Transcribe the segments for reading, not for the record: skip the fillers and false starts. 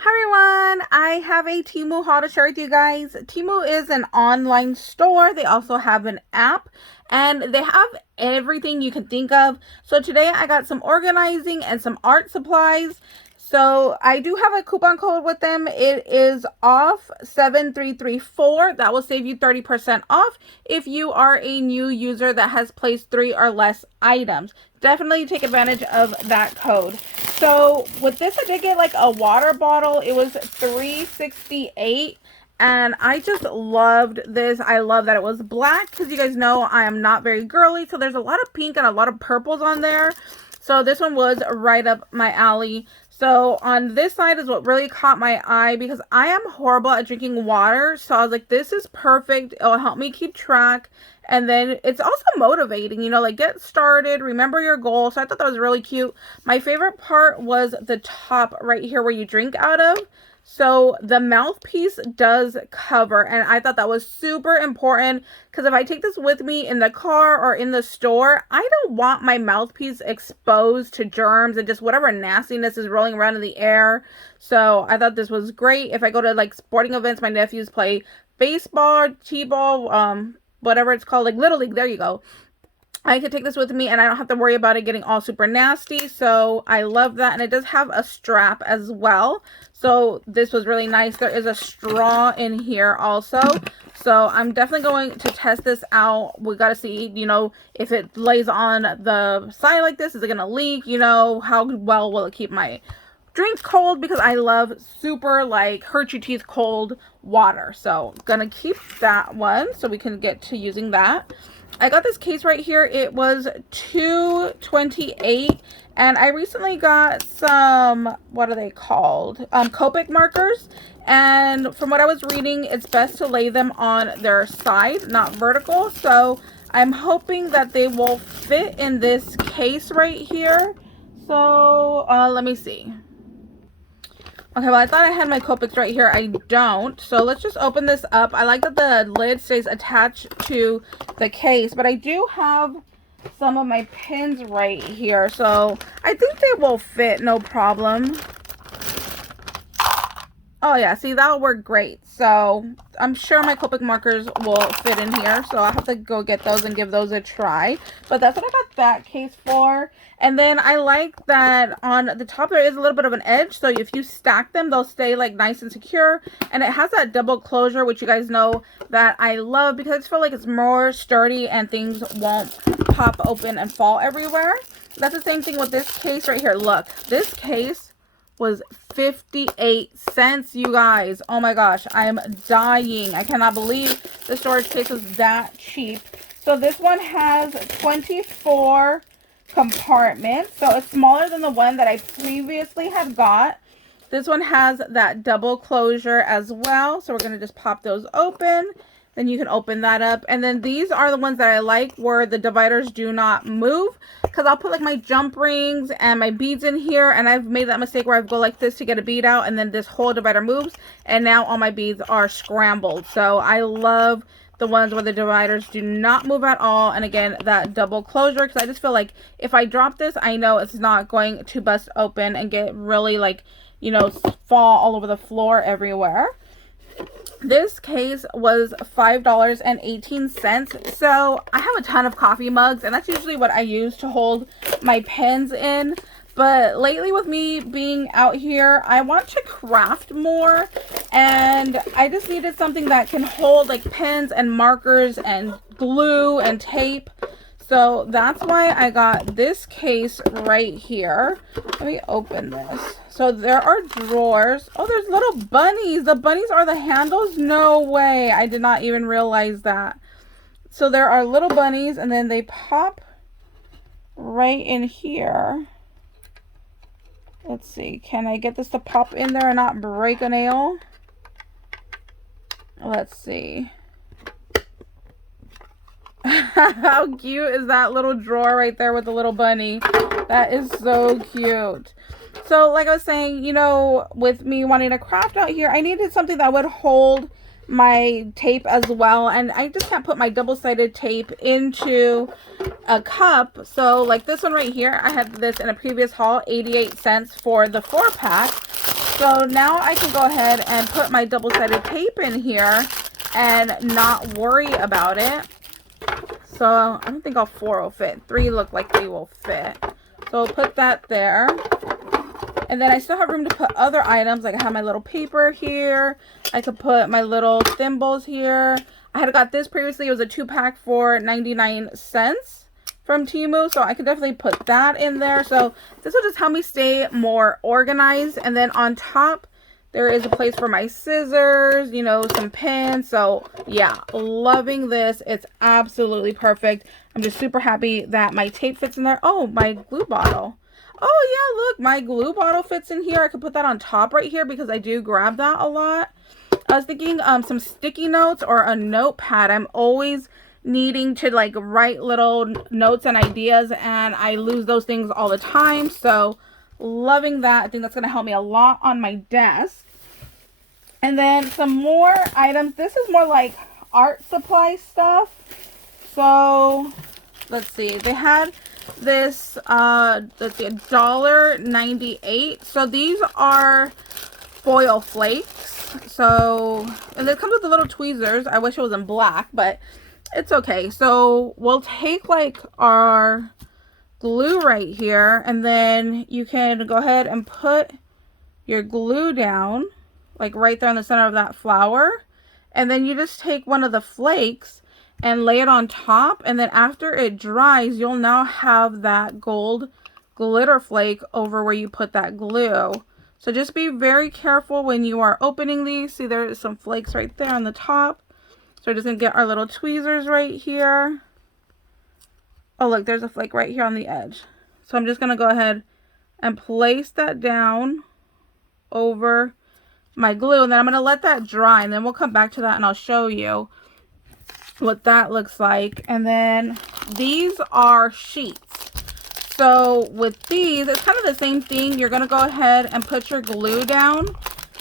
Hi everyone, I have a Temu haul to share with you guys. Temu is an online store. They also have an app and they have everything you can think of. So today I got some organizing and some art supplies. So I do have a coupon code with them. It is off7334. That will save you 30% off if you are a new user that has placed 3 or less items. Definitely take advantage of that code. So with this, I did get like a water bottle. It was $3.68. And I just loved this. I love that it was black because you guys know I am not very girly. So there's a lot of pink and a lot of purples on there. So this one was right up my alley. So on this side is what really caught my eye because I am horrible at drinking water. So I was like, this is perfect. It'll help me keep track. And then it's also motivating, you know, like get started, remember your goal. So I thought that was really cute. My favorite part was the top right here where you drink out of. So the mouthpiece does cover, and I thought that was super important because if I take this with me in the car or in the store, I don't want my mouthpiece exposed to germs and just whatever nastiness is rolling around in the air. So I thought this was great. If I go to like sporting events, my nephews play baseball, t-ball, whatever it's called, like Little League, there you go. I could take this with me and I don't have to worry about it getting all super nasty. So I love that. And it does have a strap as well. So this was really nice. There is a straw in here also. So I'm definitely going to test this out. We got to see, you know, if it lays on the side like this, is it going to leak? You know, how well will it keep my drink cold? Because I love super like hurt your teeth cold water. So gonna keep that one so we can get to using that. I got this case right here. It was $2.28, and I recently got some, what are they called? Copic markers, and from what I was reading, it's best to lay them on their side, not vertical. So I'm hoping that they will fit in this case right here. So let me see. Okay, well, I thought I had my Copics right here. I don't. So let's just open this up. I like that the lid stays attached to the case, but I do have some of my pins right here. So I think they will fit, no problem. Oh yeah, see, that'll work great. So I'm sure my Copic markers will fit in here. So I'll have to go get those and give those a try. But that's what I got that case for. And then I like that on the top there is a little bit of an edge. So if you stack them, they'll stay like nice and secure. And it has that double closure, which you guys know that I love because I just feel like it's more sturdy and things won't pop open and fall everywhere. That's the same thing with this case right here. Look, this case was 58 cents, you guys. Oh my gosh, I'm dying. I cannot believe the storage case was that cheap. So this one has 24 compartments, so it's smaller than the one that I previously had got. This one has that double closure as well, so we're going to just pop those open. Then you can open that up. And then these are the ones that I like where the dividers do not move, because I'll put like my jump rings and my beads in here, and I've made that mistake where I go like this to get a bead out and then this whole divider moves and now all my beads are scrambled. So I love the ones where the dividers do not move at all, and again that double closure, because I just feel like if I drop this, I know it's not going to bust open and get really like, you know, fall all over the floor everywhere. This case was $5.18. So I have a ton of coffee mugs, and that's usually what I use to hold my pens in. But lately with me being out here, I want to craft more, and I just needed something that can hold like pens and markers and glue and tape. So that's why I got this case right here. Let me open this. So there are drawers. Oh, there's little bunnies. The bunnies are the handles? No way. I did not even realize that. So there are little bunnies, and then they pop right in here. Let's see. Can I get this to pop in there and not break a nail? Let's see. How cute is that little drawer right there with the little bunny? That is so cute. So like I was saying, you know, with me wanting to craft out here, I needed something that would hold my tape as well, and I just can't put my double-sided tape into a cup. So like this one right here, I had this in a previous haul, 88 cents for the 4-pack. So now I can go ahead and put my double-sided tape in here and not worry about it. So I don't think all 4 will fit. 3 look like they will fit. So I'll put that there. And then I still have room to put other items. Like I have my little paper here. I could put my little thimbles here. I had got this previously. It was a 2-pack for 99 cents from Temu. So I could definitely put that in there. So this will just help me stay more organized. And then on top, there is a place for my scissors, you know, some pins. So yeah, loving this. It's absolutely perfect. I'm just super happy that my tape fits in there. Oh, my glue bottle. Oh yeah, look, my glue bottle fits in here. I could put that on top right here because I do grab that a lot. I was thinking some sticky notes or a notepad. I'm always needing to like write little notes and ideas, and I lose those things all the time. So loving that. I think that's going to help me a lot on my desk. And then some more items. This is more like art supply stuff. So let's see. They had this let's see, $1.98. So these are foil flakes. So, and it comes with the little tweezers. I wish it was in black, but it's okay. So we'll take like our glue right here, and then you can go ahead and put your glue down like right there in the center of that flower, and then you just take one of the flakes and lay it on top, and then after it dries, you'll now have that gold glitter flake over where you put that glue. So just be very careful when you are opening these. See, there's some flakes right there on the top. So we're just going to get our little tweezers right here. Oh, look, there's a flake right here on the edge. So I'm just going to go ahead and place that down over my glue. And then I'm going to let that dry. And then we'll come back to that and I'll show you what that looks like. And then these are sheets. So with these, it's kind of the same thing. You're going to go ahead and put your glue down.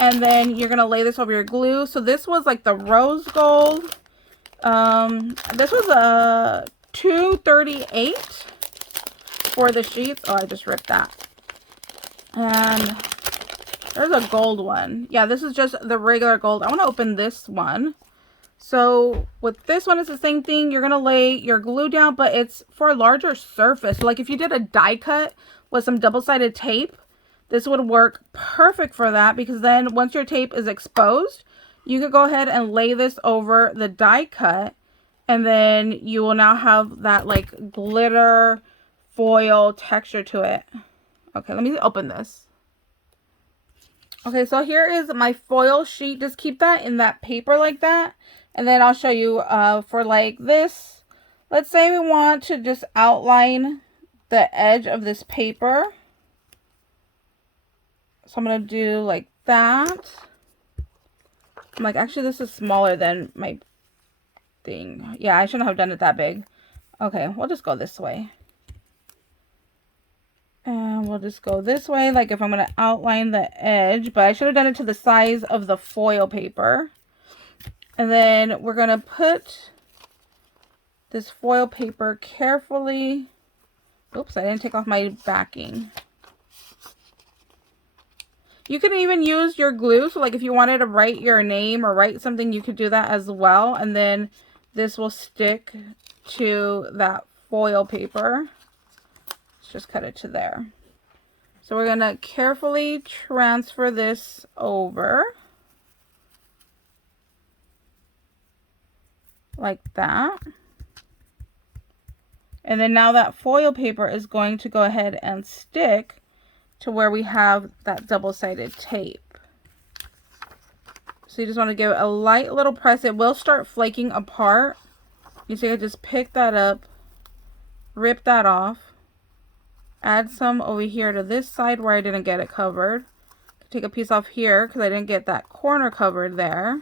And then you're going to lay this over your glue. So this was like the rose gold. This was a $2.38 for the sheets. Oh, I just ripped that. And there's a gold one. Yeah, this is just the regular gold. I want to open this one. So with this one, it's the same thing. You're going to lay your glue down, but it's for a larger surface. So like if you did a die cut with some double-sided tape, this would work perfect for that, because then once your tape is exposed, you could go ahead and lay this over the die cut, and then you will now have that like glitter foil texture to it. Okay, let me open this. Okay, so here is my foil sheet. Just keep that in that paper like that. And then I'll show you for like this. Let's say we want to just outline the edge of this paper. So I'm going to do like that. I'm like, actually, this is smaller than my thing. Yeah, I shouldn't have done it that big. Okay, we'll just go this way. And we'll just go this way, like if I'm going to outline the edge. But I should have done it to the size of the foil paper. And then we're going to put this foil paper carefully. Oops, I didn't take off my backing. You can even use your glue. So like if you wanted to write your name or write something, you could do that as well. And then this will stick to that foil paper. Let's just cut it to there. So we're going to carefully transfer this over. Like that. And then now that foil paper is going to go ahead and stick to where we have that double-sided tape. So you just want to give it a light little press. It will start flaking apart. You see, I just pick that up, rip that off, add some over here to this side where I didn't get it covered. Take a piece off here because I didn't get that corner covered there.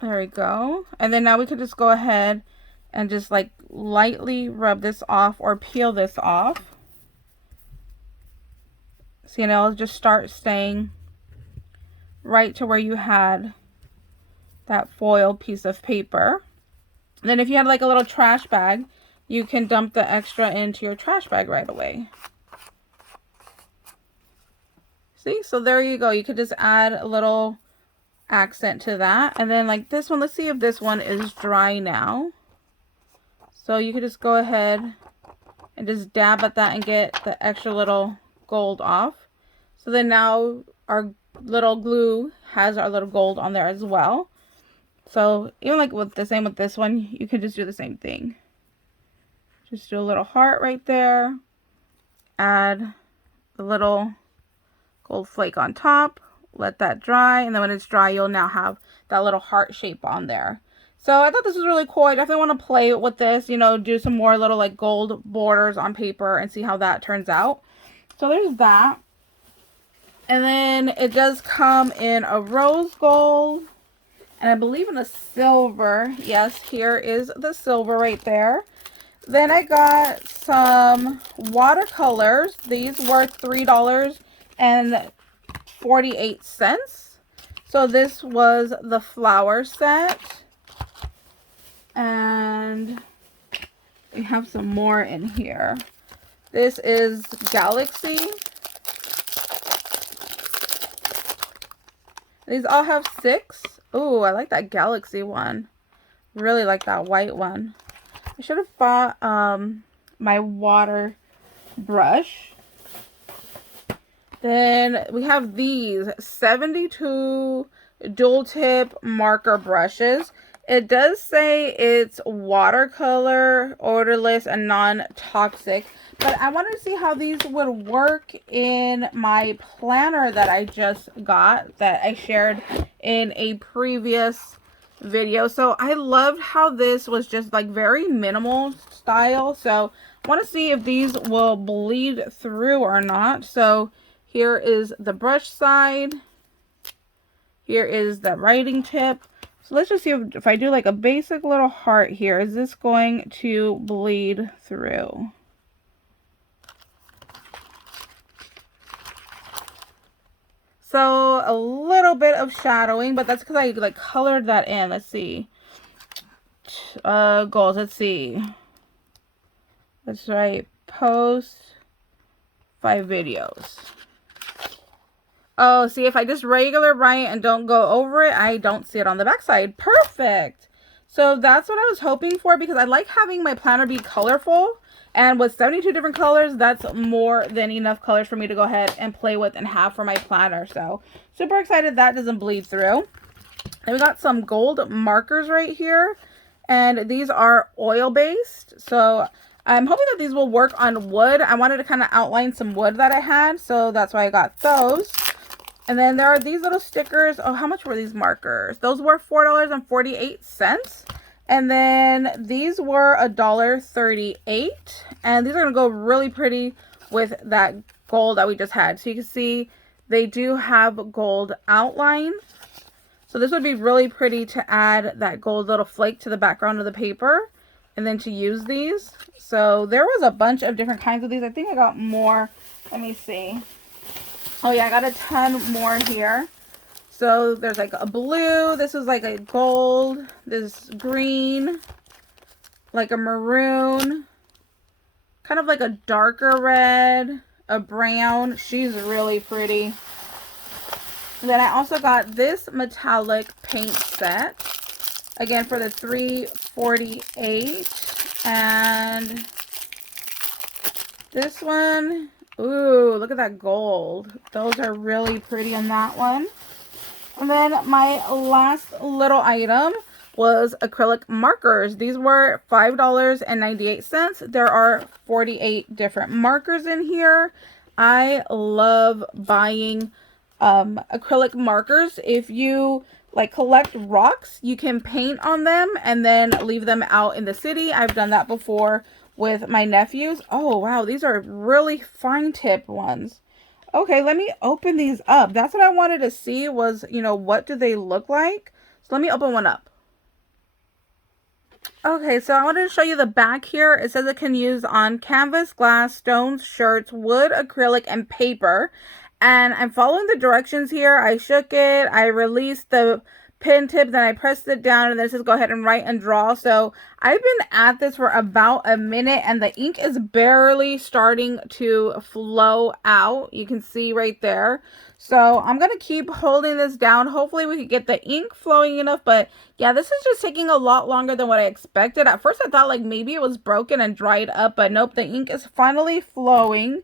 There we go. And then now we can just go ahead and just like lightly rub this off or peel this off. So, you know, it'll just start staying right to where you had that foil piece of paper. And then if you had like a little trash bag, you can dump the extra into your trash bag right away. See, so there you go. You could just add a little accent to that. And then like this one, let's see if this one is dry now. So you could just go ahead and just dab at that and get the extra little gold off. So then now our little glue has our little gold on there as well. So even like with the same with this one, you can just do the same thing. Just do a little heart right there. Add a little gold flake on top. Let that dry, and then when it's dry, you'll now have that little heart shape on there. So I thought this was really cool. I definitely want to play with this, you know, do some more little like gold borders on paper and see how that turns out. So there's that. And then it does come in a rose gold, and I believe in a silver. Yes, here is the silver right there. Then I got some watercolors. These were $3.48. So this was the flower set. And we have some more in here. This is Galaxy. These all have 6. Ooh, I like that Galaxy one. Really like that white one. I should have bought my water brush. Then we have these 72 dual tip marker brushes. It does say it's watercolor, odorless, and non-toxic. But I wanted to see how these would work in my planner that I just got, that I shared in a previous video. So I loved how this was just like very minimal style. So I want to see if these will bleed through or not. So here is the brush side. Here is the writing tip. So let's just see if I do like a basic little heart here, is this going to bleed through? So a little bit of shadowing, but that's because I like colored that in. Let's see. Goals. Let's see. Let's write post 5 videos. Oh, see, if I just regular write and don't go over it, I don't see it on the backside. Perfect. So that's what I was hoping for, because I like having my planner be colorful. And with 72 different colors, that's more than enough colors for me to go ahead and play with and have for my planner. So super excited that doesn't bleed through. And we got some gold markers right here. And these are oil-based. So I'm hoping that these will work on wood. I wanted to kind of outline some wood that I had. So that's why I got those. And then there are these little stickers. Oh, how much were these markers? Those were $4.48. And then these were $1.38. And these are going to go really pretty with that gold that we just had. So you can see they do have gold outline. So this would be really pretty to add that gold little flake to the background of the paper. And then to use these. So there was a bunch of different kinds of these. I think I got more. Let me see. Oh yeah, I got a ton more here. So there's like a blue, this is like a gold, this green, like a maroon, kind of like a darker red, a brown. She's really pretty. And then I also got this metallic paint set, again for the $3.48. And this one, ooh, look at that gold. Those are really pretty on that one. And then my last little item was acrylic markers. These were $5.98. There are 48 different markers in here. I love buying acrylic markers. If you like collect rocks, you can paint on them and then leave them out in the city. I've done that before with my nephews. Oh wow, these are really fine tip ones. Okay, let me open these up. That's what I wanted to see was, you know, what do they look like? So let me open one up. Okay, so I wanted to show you the back here. It says it can use on canvas, glass, stones, shirts, wood, acrylic, and paper. And I'm following the directions here. I shook it. I released the pen tip, then I pressed it down, and then it says go ahead and write and draw. So I've been at this for about a minute, and the ink is barely starting to flow out. You can see right there. So I'm going to keep holding this down. Hopefully we can get the ink flowing enough. But yeah, this is just taking a lot longer than what I expected. At first I thought like maybe it was broken and dried up, but nope, the ink is finally flowing.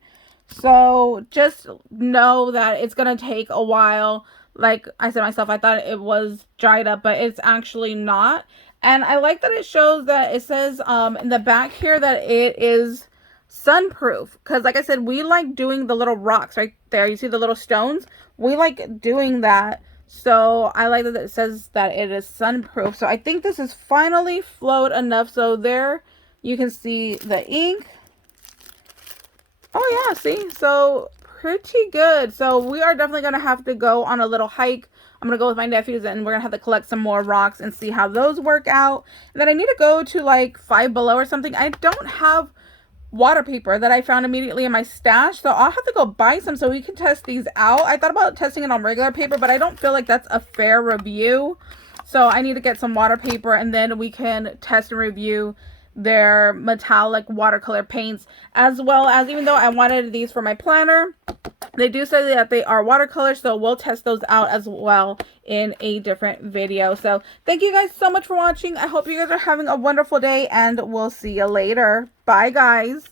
So just know that it's going to take a while. Like I said myself, I thought it was dried up, but it's actually not. And I like that it shows that it says in the back here that it is sunproof. Because like I said, we like doing the little rocks right there. You see the little stones? We like doing that. So I like that it says that it is sunproof. So I think this is finally flowed enough. So there you can see the ink. Oh yeah, see? So pretty good. So we are definitely going to have to go on a little hike. I'm going to go with my nephews and we're going to have to collect some more rocks and see how those work out. And then I need to go to like Five Below or something. I don't have water paper that I found immediately in my stash. So I'll have to go buy some so we can test these out. I thought about testing it on regular paper, but I don't feel like that's a fair review. So I need to get some water paper and then we can test and review their metallic watercolor paints, as well as, even though I wanted these for my planner, they do say that they are watercolors, so we'll test those out as well in a different video. So thank you guys so much for watching. I hope you guys are having a wonderful day and we'll see you later. Bye guys.